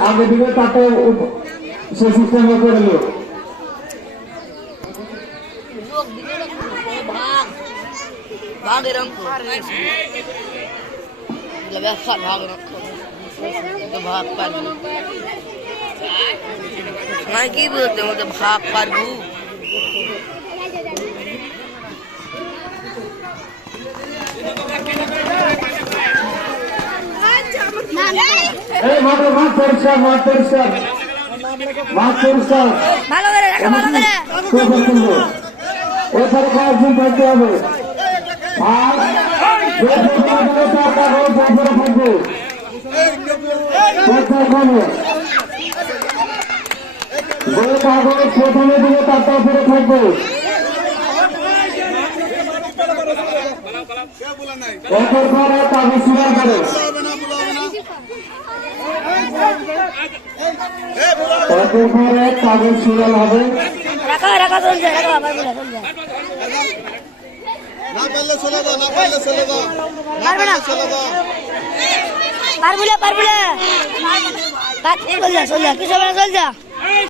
आगे दिखे ताते से सिस्टम में कर लो भाग रंग लगा सा भाग रंग तो भाग पर मैं की बोलते हूँ तो भाग पर প্রথমে দিকে তার উপরে থাকবো একের পর এক কাগজ সিরিয়াল করে একের পর এক কাগজ সিরিয়াল হবে রাখা চলছে রাখা আবার বলে চলছে না পারলে চলে দাও না পারলে চলে দাও পারবে না চলে দাও পারবুলে চল যা কিছু চল যা